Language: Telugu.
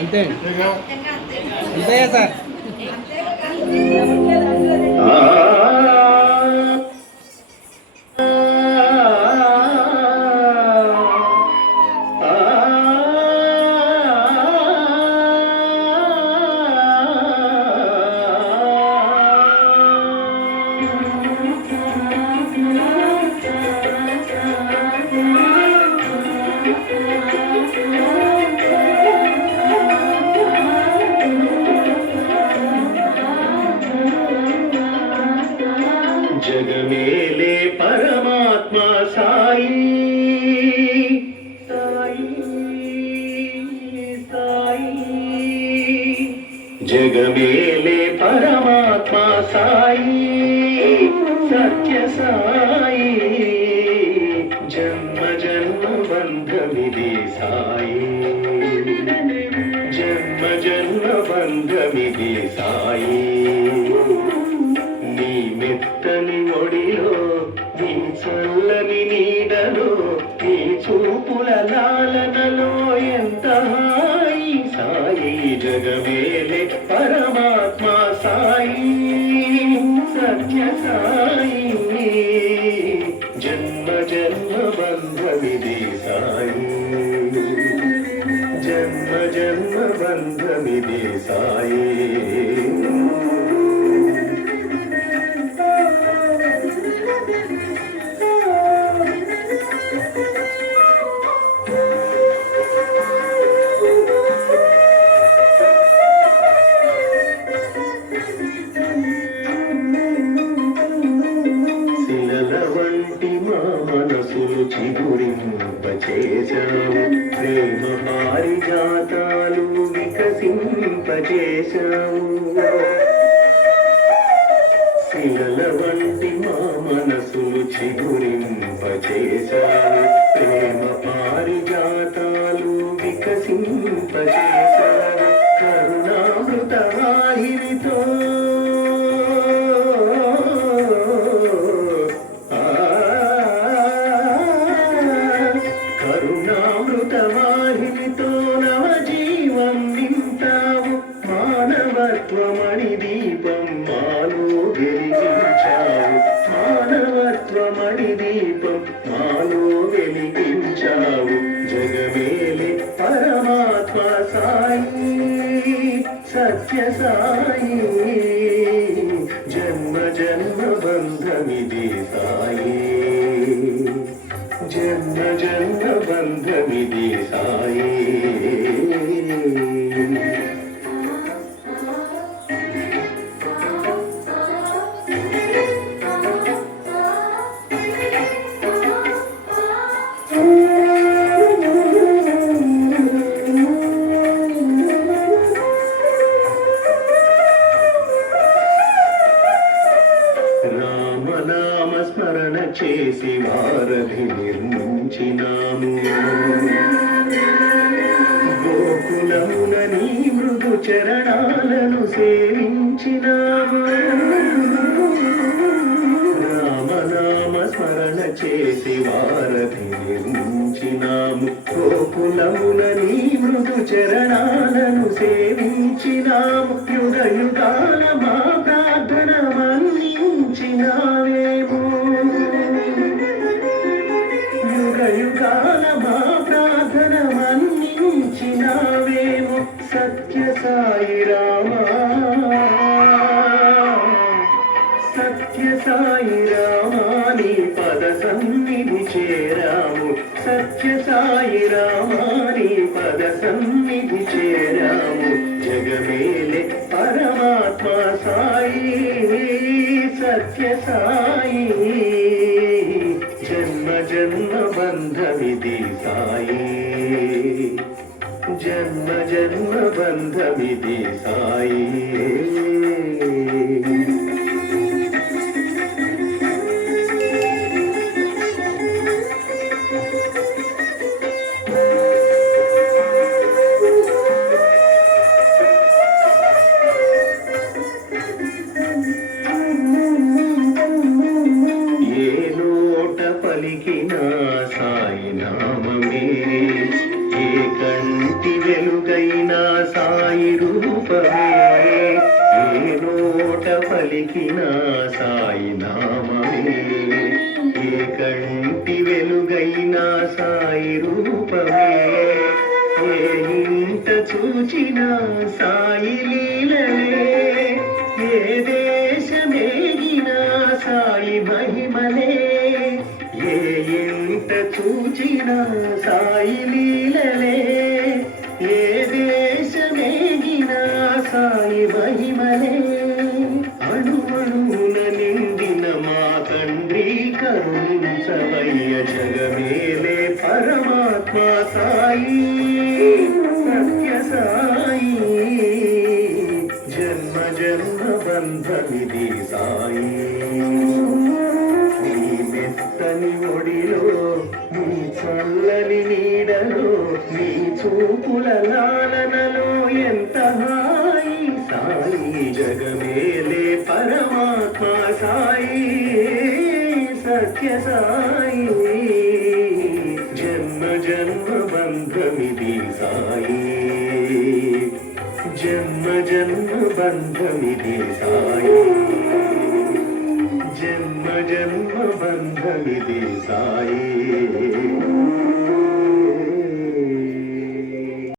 అంతే అంతే సార్. జగమేలే పరమాత్మ సాయి సాయి సాయి, జగమేలే పరమాత్మ సాయి సత్య సాయి, జన్మ జన్మ బంధమిది సాయి, జన్మ జన్మ బంధమిది సాయి. నీ మెత్తని ఒడిలో నీ చల్లని నీడలో నీ చూపుల లాలనలో ఎంత హాయి సాయి, జగమేలే పరమాత్మ సాయి సత్య సాయి, జన్మ జన్మ బంధమిది సాయి, జన్మ జన్మ బంధమిది సాయి. మనసులు చిగురింపచేశావు, ప్రేమ పారిజాతాలు వికసింపచేశావు. శిలల వంటి మా మనసులు చిగురింపచేశావు, ప్రేమ పారిజాతాలు వికసింపచేశావు. కరుణామృత వాహినితో కరుణామృతవాహినితో నవజీవం నింపావు, మానవత్వమణి దీపం మాలో వెలిగించావు, మానవత్వమణి దీపం మాలో వెలిగించావు. జగమేలే పరమాత్మ సాయి సత్య సాయి, జన్మ జన్మ బంధమిది సాయి, జన్మ జన్మ బంధమిది సాయి. రామనామ స్మరణ చేసి వారధి నిర్మించినాము, గోకులమున నీ మృదు చరణాలను సేవించినాము. రామనామ స్మరణ చేసి వారధి నిర్మించినాము, గోకులమున నీ మృదు చరణాలను సేవించినాము. యుగ యుగాల మా ప్రార్థన మన్నించినావేమో, యుగ యుగాల మా ప్రార్థన మన్నించినావేమో. సత్య సాయి రామా సత్య సాయి రామా, నీ పద సన్నిధి చేరాము, సత్య సాయి రామా నీ పద సన్నిధి చేరాము. జగమేలే పరమాత్మ సాయి సత్య సాయి, జన్మ జన్మ బంధమిది సాయి, జన్మ జన్మ బంధమిది సాయి. పలికిన సాయి నామమే, ఏ కంటి వెలుగైన సాయి రూపమే ఏ నోట పలికిన సాయి నామమే ఏ కంటి వెలుగైన సాయి రూపమే ఏ ఇంట చూచిన సాయి లీలలే ఏ దేశమేగిన సాయి మహిమలే ఏ ఇంట చూచిన సాయి లీలలే ఏ దేశమేగిన సాయి మహిమలే అణువణువున నిండిన మా తండ్రి కరుణించవయ్య జగమేలే పరమాత్మ సాయి సత్య సాయి జన్మ జన్మ బంధమిది సాయి నీ మెత్తని ఒడిలో నీ చల్లని నీడలో నీ చూపుల లాలనలో ఎంత హాయి సాయి జగమేలే పరమాత్మ సాయి సత్య సాయి జన్మ జన్మ బంధమిది సాయి జన్మ జన్మ బంధమిది సాయి జన్మ జన్మ బంధమిది సాయి